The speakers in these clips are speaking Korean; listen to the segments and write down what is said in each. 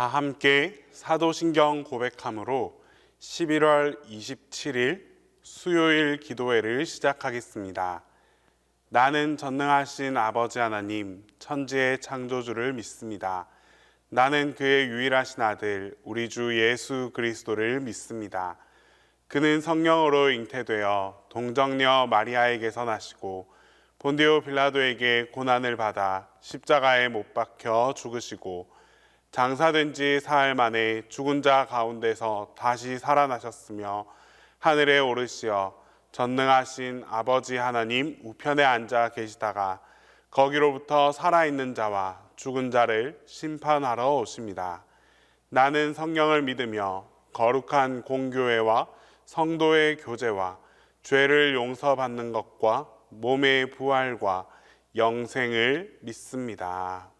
다 함께 사도신경 고백함으로 11월 27일 수요일 기도회를 시작하겠습니다. 나는 전능하신 아버지 하나님, 천지의 창조주를 믿습니다. 나는 그의 유일하신 아들, 우리 주 예수 그리스도를 믿습니다. 그는 성령으로 잉태되어 동정녀 마리아에게서 나시고 본디오 빌라도에게 고난을 받아 십자가에 못 박혀 죽으시고 장사된 지 사흘 만에 죽은 자 가운데서 다시 살아나셨으며 하늘에 오르시어 전능하신 아버지 하나님 우편에 앉아 계시다가 거기로부터 살아있는 자와 죽은 자를 심판하러 오십니다. 나는 성령을 믿으며 거룩한 공교회와 성도의 교제와 죄를 용서받는 것과 몸의 부활과 영생을 믿습니다.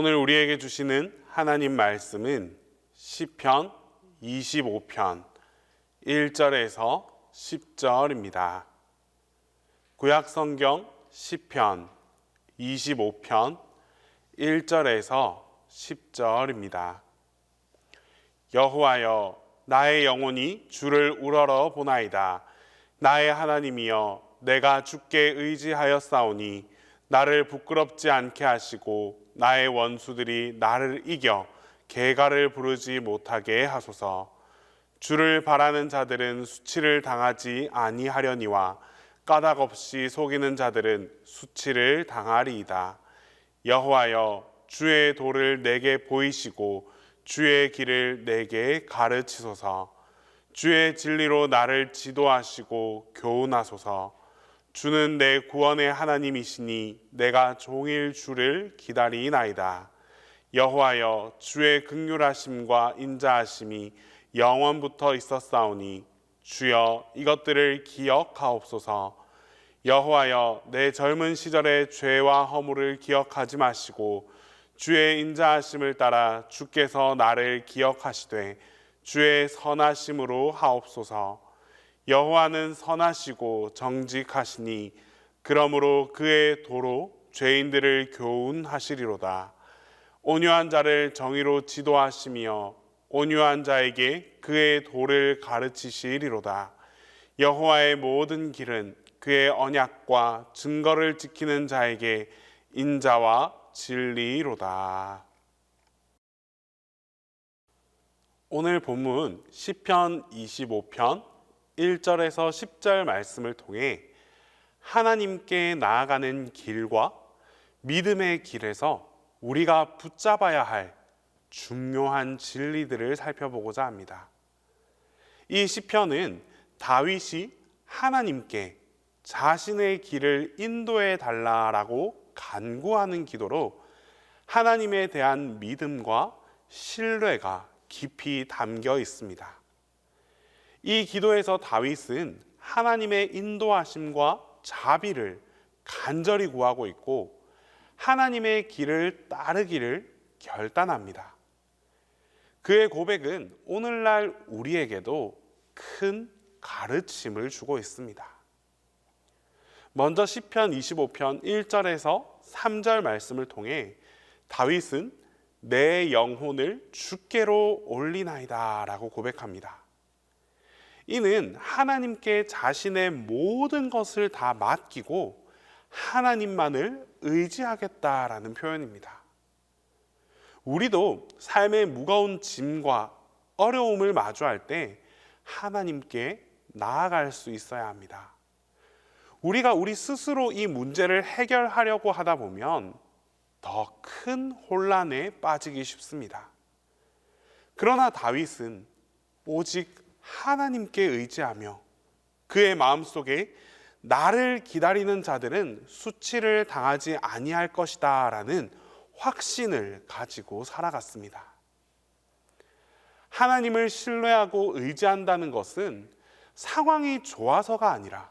오늘 우리에게 주시는 하나님 말씀은 시편 25편 1절에서 10절입니다. 구약 성경 시편 25편 1절에서 10절입니다. 여호와여, 나의 영혼이 주를 우러러 보나이다. 나의 하나님이여, 내가 주께 의지하였사오니 나를 부끄럽지 않게 하시고 나의 원수들이 나를 이겨 개가를 부르지 못하게 하소서. 주를 바라는 자들은 수치를 당하지 아니하려니와 까닭 없이 속이는 자들은 수치를 당하리이다. 여호와여, 주의 도를 내게 보이시고 주의 길을 내게 가르치소서. 주의 진리로 나를 지도하시고 교훈하소서. 주는 내 구원의 하나님이시니 내가 종일 주를 기다리나이다. 여호와여, 주의 긍휼하심과 인자하심이 영원부터 있었사오니 주여 이것들을 기억하옵소서. 여호와여, 내 젊은 시절의 죄와 허물을 기억하지 마시고 주의 인자하심을 따라 주께서 나를 기억하시되 주의 선하심으로 하옵소서. 여호와는 선하시고 정직하시니 그러므로 그의 도로 죄인들을 교훈하시리로다. 온유한 자를 정의로 지도하시며 온유한 자에게 그의 도를 가르치시리로다. 여호와의 모든 길은 그의 언약과 증거를 지키는 자에게 인자와 진리로다. 오늘 본문 시편 25편 1절에서 10절 말씀을 통해 하나님께 나아가는 길과 믿음의 길에서 우리가 붙잡아야 할 중요한 진리들을 살펴보고자 합니다. 이 시편은 다윗이 하나님께 자신의 길을 인도해 달라라고 간구하는 기도로 하나님에 대한 믿음과 신뢰가 깊이 담겨 있습니다. 이 기도에서 다윗은 하나님의 인도하심과 자비를 간절히 구하고 있고 하나님의 길을 따르기를 결단합니다. 그의 고백은 오늘날 우리에게도 큰 가르침을 주고 있습니다. 먼저 시편 25편 1절에서 3절 말씀을 통해 다윗은 내 영혼을 주께로 올리나이다 라고 고백합니다. 이는 하나님께 자신의 모든 것을 다 맡기고 하나님만을 의지하겠다라는 표현입니다. 우리도 삶의 무거운 짐과 어려움을 마주할 때 하나님께 나아갈 수 있어야 합니다. 우리가 우리 스스로 이 문제를 해결하려고 하다 보면 더 큰 혼란에 빠지기 쉽습니다. 그러나 다윗은 오직 하나님께 의지하며 그의 마음속에 나를 기다리는 자들은 수치를 당하지 아니할 것이다 라는 확신을 가지고 살아갔습니다. 하나님을 신뢰하고 의지한다는 것은 상황이 좋아서가 아니라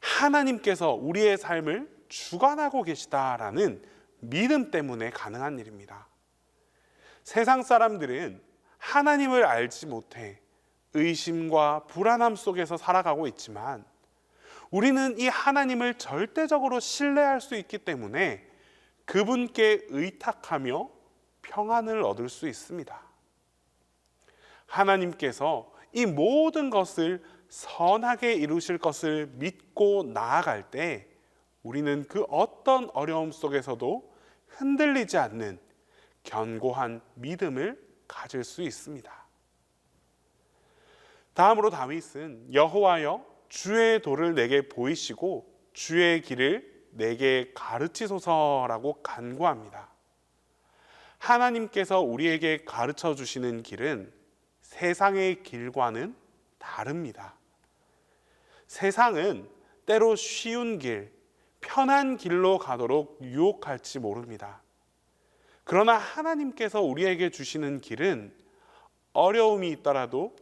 하나님께서 우리의 삶을 주관하고 계시다라는 믿음 때문에 가능한 일입니다. 세상 사람들은 하나님을 알지 못해 의심과 불안함 속에서 살아가고 있지만 우리는 이 하나님을 절대적으로 신뢰할 수 있기 때문에 그분께 의탁하며 평안을 얻을 수 있습니다. 하나님께서 이 모든 것을 선하게 이루실 것을 믿고 나아갈 때 우리는 그 어떤 어려움 속에서도 흔들리지 않는 견고한 믿음을 가질 수 있습니다. 다음으로 다윗은 여호와여, 주의 도를 내게 보이시고 주의 길을 내게 가르치소서라고 간구합니다. 하나님께서 우리에게 가르쳐 주시는 길은 세상의 길과는 다릅니다. 세상은 때로 쉬운 길, 편한 길로 가도록 유혹할지 모릅니다. 그러나 하나님께서 우리에게 주시는 길은 어려움이 있더라도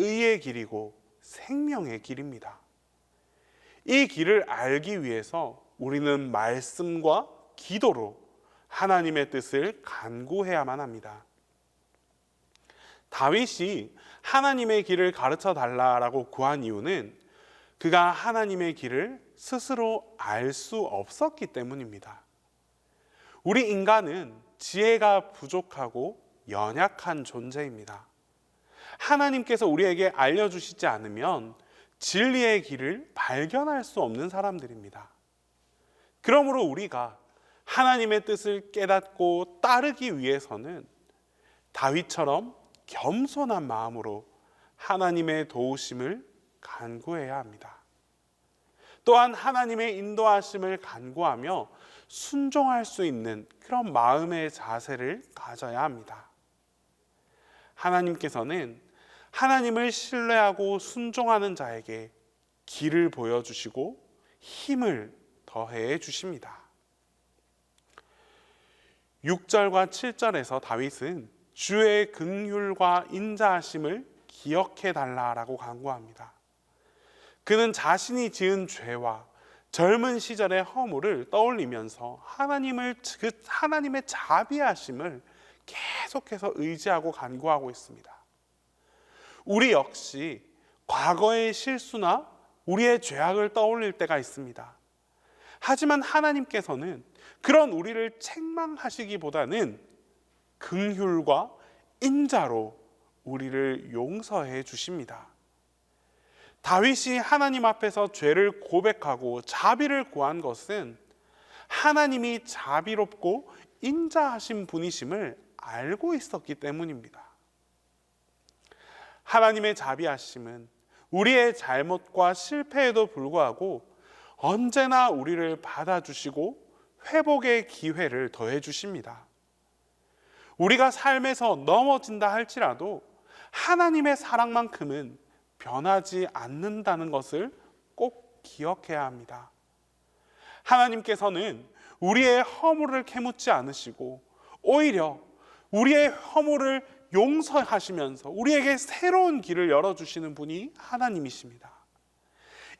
의의 길이고 생명의 길입니다. 이 길을 알기 위해서 우리는 말씀과 기도로 하나님의 뜻을 간구해야만 합니다. 다윗이 하나님의 길을 가르쳐 달라라고 구한 이유는 그가 하나님의 길을 스스로 알 수 없었기 때문입니다. 우리 인간은 지혜가 부족하고 연약한 존재입니다. 하나님께서 우리에게 알려주시지 않으면 진리의 길을 발견할 수 없는 사람들입니다. 그러므로 우리가 하나님의 뜻을 깨닫고 따르기 위해서는 다윗처럼 겸손한 마음으로 하나님의 도우심을 간구해야 합니다. 또한 하나님의 인도하심을 간구하며 순종할 수 있는 그런 마음의 자세를 가져야 합니다. 하나님께서는 하나님을 신뢰하고 순종하는 자에게 길을 보여주시고 힘을 더해 주십니다. 6절과 7절에서 다윗은 주의 긍휼과 인자하심을 기억해 달라라고 간구합니다. 그는 자신이 지은 죄와 젊은 시절의 허물을 떠올리면서 하나님의 자비하심을 계속해서 의지하고 간구하고 있습니다. 우리 역시 과거의 실수나 우리의 죄악을 떠올릴 때가 있습니다. 하지만 하나님께서는 그런 우리를 책망하시기보다는 긍휼과 인자로 우리를 용서해 주십니다. 다윗이 하나님 앞에서 죄를 고백하고 자비를 구한 것은 하나님이 자비롭고 인자하신 분이심을 알고 있었기 때문입니다. 하나님의 자비하심은 우리의 잘못과 실패에도 불구하고 언제나 우리를 받아주시고 회복의 기회를 더해 주십니다. 우리가 삶에서 넘어진다 할지라도 하나님의 사랑만큼은 변하지 않는다는 것을 꼭 기억해야 합니다. 하나님께서는 우리의 허물을 캐묻지 않으시고 오히려 우리의 허물을 용서하시면서 우리에게 새로운 길을 열어주시는 분이 하나님이십니다.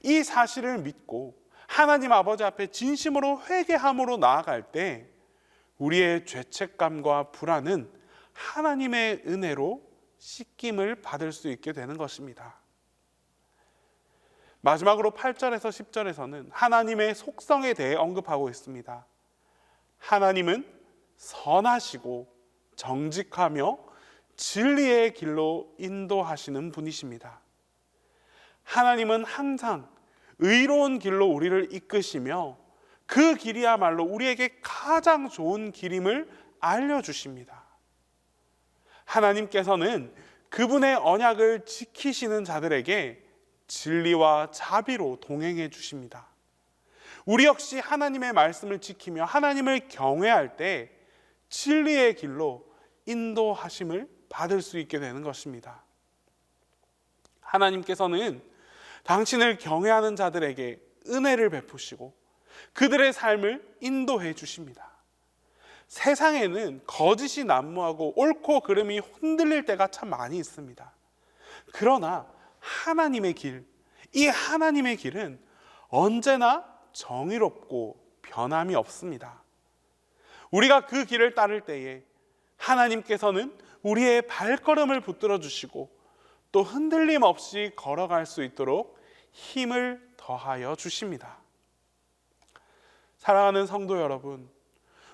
이 사실을 믿고 하나님 아버지 앞에 진심으로 회개함으로 나아갈 때 우리의 죄책감과 불안은 하나님의 은혜로 씻김을 받을 수 있게 되는 것입니다. 마지막으로 8절에서 10절에서는 하나님의 속성에 대해 언급하고 있습니다. 하나님은 선하시고 정직하며 진리의 길로 인도하시는 분이십니다. 하나님은 항상 의로운 길로 우리를 이끄시며 그 길이야말로 우리에게 가장 좋은 길임을 알려주십니다. 하나님께서는 그분의 언약을 지키시는 자들에게 진리와 자비로 동행해 주십니다. 우리 역시 하나님의 말씀을 지키며 하나님을 경외할 때 진리의 길로 인도하심을 받을 수 있게 되는 것입니다. 하나님께서는 당신을 경외하는 자들에게 은혜를 베푸시고 그들의 삶을 인도해 주십니다. 세상에는 거짓이 난무하고 옳고 그름이 흔들릴 때가 참 많이 있습니다. 그러나 하나님의 길, 이 하나님의 길은 언제나 정의롭고 변함이 없습니다. 우리가 그 길을 따를 때에 하나님께서는 우리의 발걸음을 붙들어 주시고 또 흔들림 없이 걸어갈 수 있도록 힘을 더하여 주십니다. 사랑하는 성도 여러분,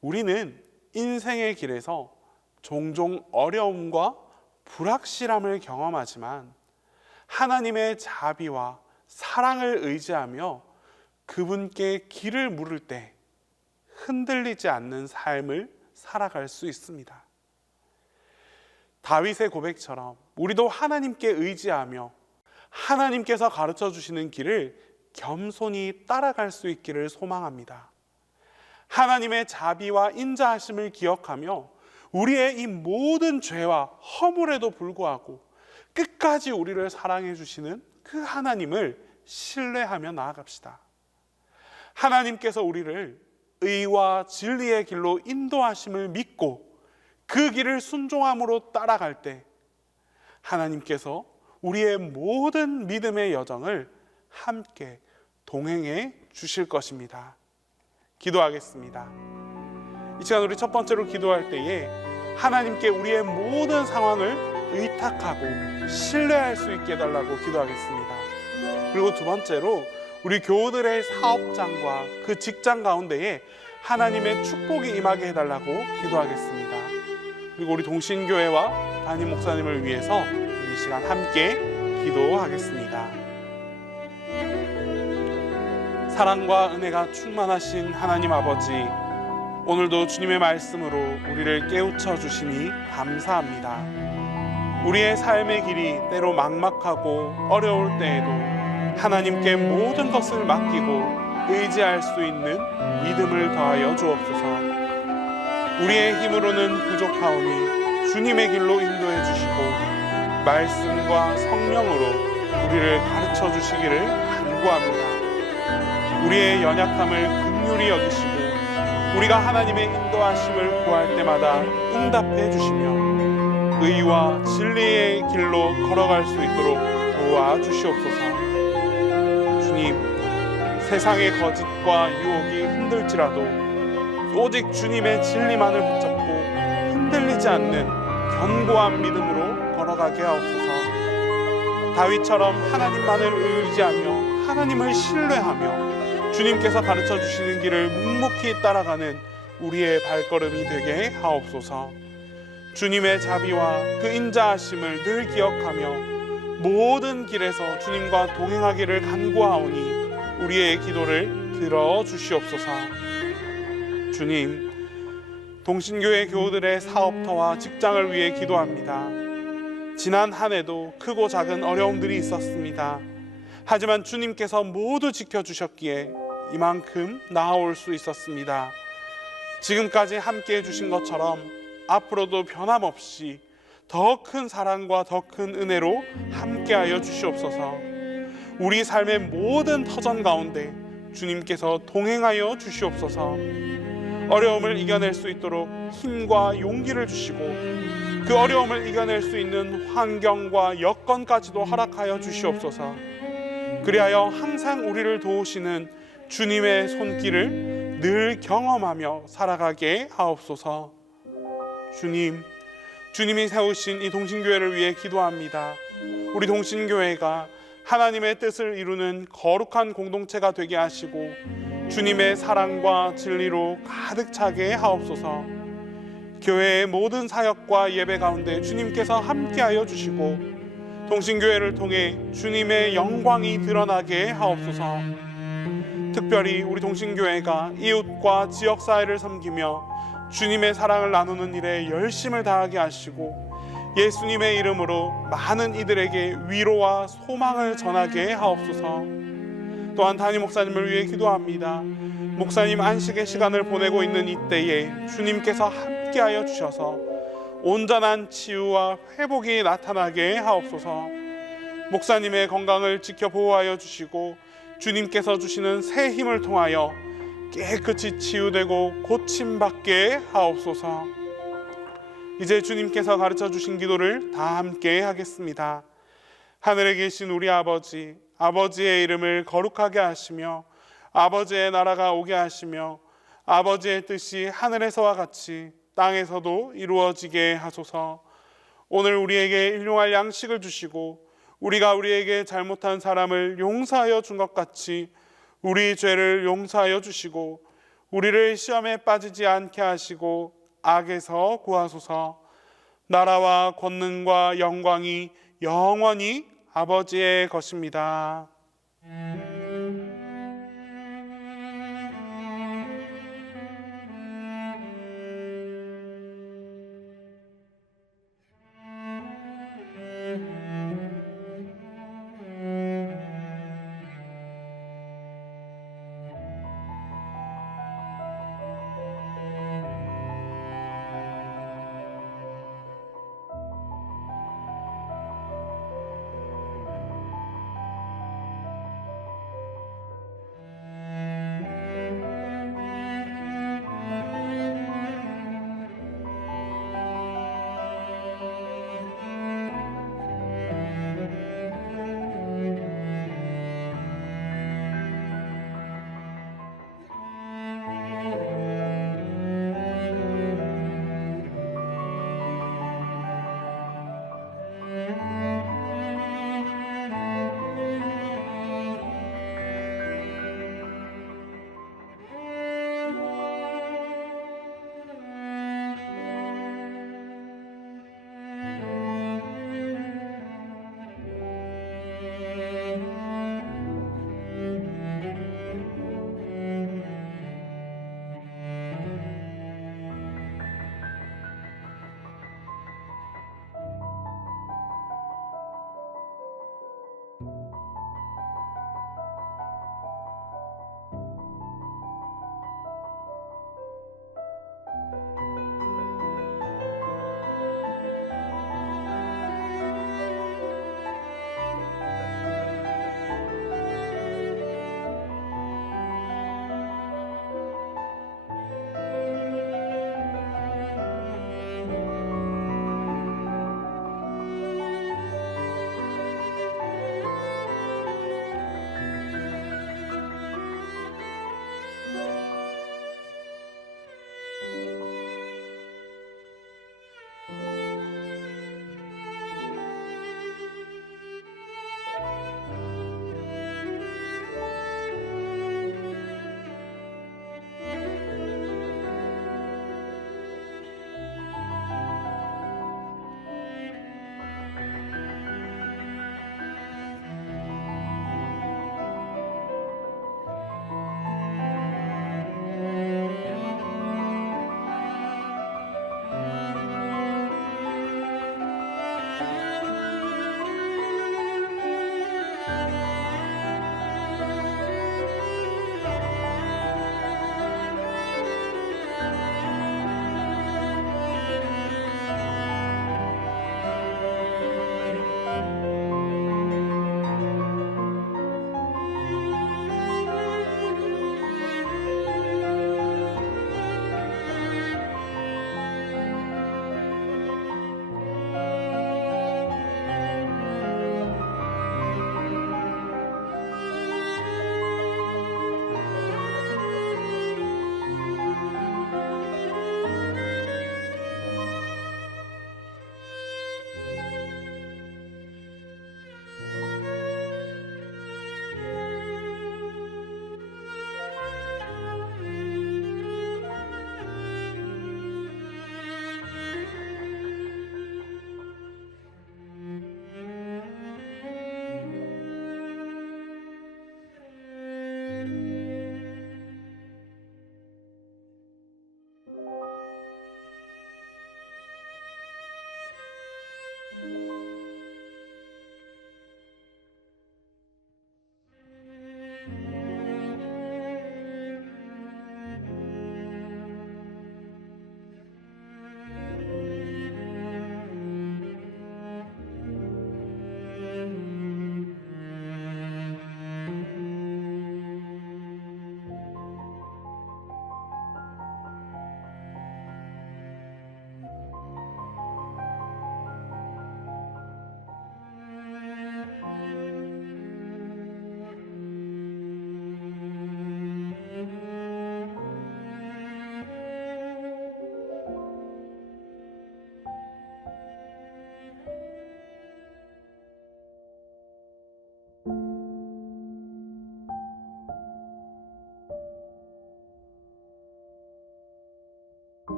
우리는 인생의 길에서 종종 어려움과 불확실함을 경험하지만 하나님의 자비와 사랑을 의지하며 그분께 길을 물을 때 흔들리지 않는 삶을 살아갈 수 있습니다. 다윗의 고백처럼 우리도 하나님께 의지하며 하나님께서 가르쳐 주시는 길을 겸손히 따라갈 수 있기를 소망합니다. 하나님의 자비와 인자하심을 기억하며 우리의 이 모든 죄와 허물에도 불구하고 끝까지 우리를 사랑해 주시는 그 하나님을 신뢰하며 나아갑시다. 하나님께서 우리를 의와 진리의 길로 인도하심을 믿고 그 길을 순종함으로 따라갈 때 하나님께서 우리의 모든 믿음의 여정을 함께 동행해 주실 것입니다. 기도하겠습니다. 이 시간 우리 첫 번째로 기도할 때에 하나님께 우리의 모든 상황을 의탁하고 신뢰할 수 있게 해달라고 기도하겠습니다. 그리고 두 번째로 우리 교우들의 사업장과 그 직장 가운데에 하나님의 축복이 임하게 해달라고 기도하겠습니다. 그리고 우리 동신교회와 담임 목사님을 위해서 이 시간 함께 기도하겠습니다. 사랑과 은혜가 충만하신 하나님 아버지, 오늘도 주님의 말씀으로 우리를 깨우쳐 주시니 감사합니다. 우리의 삶의 길이 때로 막막하고 어려울 때에도 하나님께 모든 것을 맡기고 의지할 수 있는 믿음을 더하여 주옵소서. 우리의 힘으로는 부족하오니 주님의 길로 인도해 주시고 말씀과 성령으로 우리를 가르쳐 주시기를 간구합니다. 우리의 연약함을 긍휼히 여기시고 우리가 하나님의 인도하심을 구할 때마다 응답해 주시며 의와 진리의 길로 걸어갈 수 있도록 도와주시옵소서. 주님, 세상의 거짓과 유혹이 흔들지라도 오직 주님의 진리만을 붙잡고 흔들리지 않는 견고한 믿음으로 걸어가게 하옵소서. 다윗처럼 하나님만을 의지하며 하나님을 신뢰하며 주님께서 가르쳐 주시는 길을 묵묵히 따라가는 우리의 발걸음이 되게 하옵소서. 주님의 자비와 그 인자하심을 늘 기억하며 모든 길에서 주님과 동행하기를 간구하오니 우리의 기도를 들어주시옵소서. 주님, 동신교회 교우들의 사업터와 직장을 위해 기도합니다. 지난 한 해도 크고 작은 어려움들이 있었습니다. 하지만 주님께서 모두 지켜주셨기에 이만큼 나아올 수 있었습니다. 지금까지 함께 해주신 것처럼 앞으로도 변함없이 더 큰 사랑과 더 큰 은혜로 함께하여 주시옵소서. 우리 삶의 모든 터전 가운데 주님께서 동행하여 주시옵소서. 어려움을 이겨낼 수 있도록 힘과 용기를 주시고 그 어려움을 이겨낼 수 있는 환경과 여건까지도 허락하여 주시옵소서. 그리하여 항상 우리를 도우시는 주님의 손길을 늘 경험하며 살아가게 하옵소서. 주님, 주님이 세우신 이 동신교회를 위해 기도합니다. 우리 동신교회가 하나님의 뜻을 이루는 거룩한 공동체가 되게 하시고 주님의 사랑과 진리로 가득 차게 하옵소서. 교회의 모든 사역과 예배 가운데 주님께서 함께하여 주시고 동신교회를 통해 주님의 영광이 드러나게 하옵소서. 특별히 우리 동신교회가 이웃과 지역사회를 섬기며 주님의 사랑을 나누는 일에 열심을 다하게 하시고 예수님의 이름으로 많은 이들에게 위로와 소망을 전하게 하옵소서. 또한 담임 목사님을 위해 기도합니다. 목사님 안식의 시간을 보내고 있는 이때에 주님께서 함께하여 주셔서 온전한 치유와 회복이 나타나게 하옵소서. 목사님의 건강을 지켜 보호하여 주시고 주님께서 주시는 새 힘을 통하여 깨끗이 치유되고 고침받게 하옵소서. 이제 주님께서 가르쳐 주신 기도를 다 함께 하겠습니다. 하늘에 계신 우리 아버지, 아버지의 이름을 거룩하게 하시며 아버지의 나라가 오게 하시며 아버지의 뜻이 하늘에서와 같이 땅에서도 이루어지게 하소서. 오늘 우리에게 일용할 양식을 주시고 우리가 우리에게 잘못한 사람을 용서하여 준 것 같이 우리 죄를 용서하여 주시고 우리를 시험에 빠지지 않게 하시고 악에서 구하소서. 나라와 권능과 영광이 영원히 아버지의 것입니다.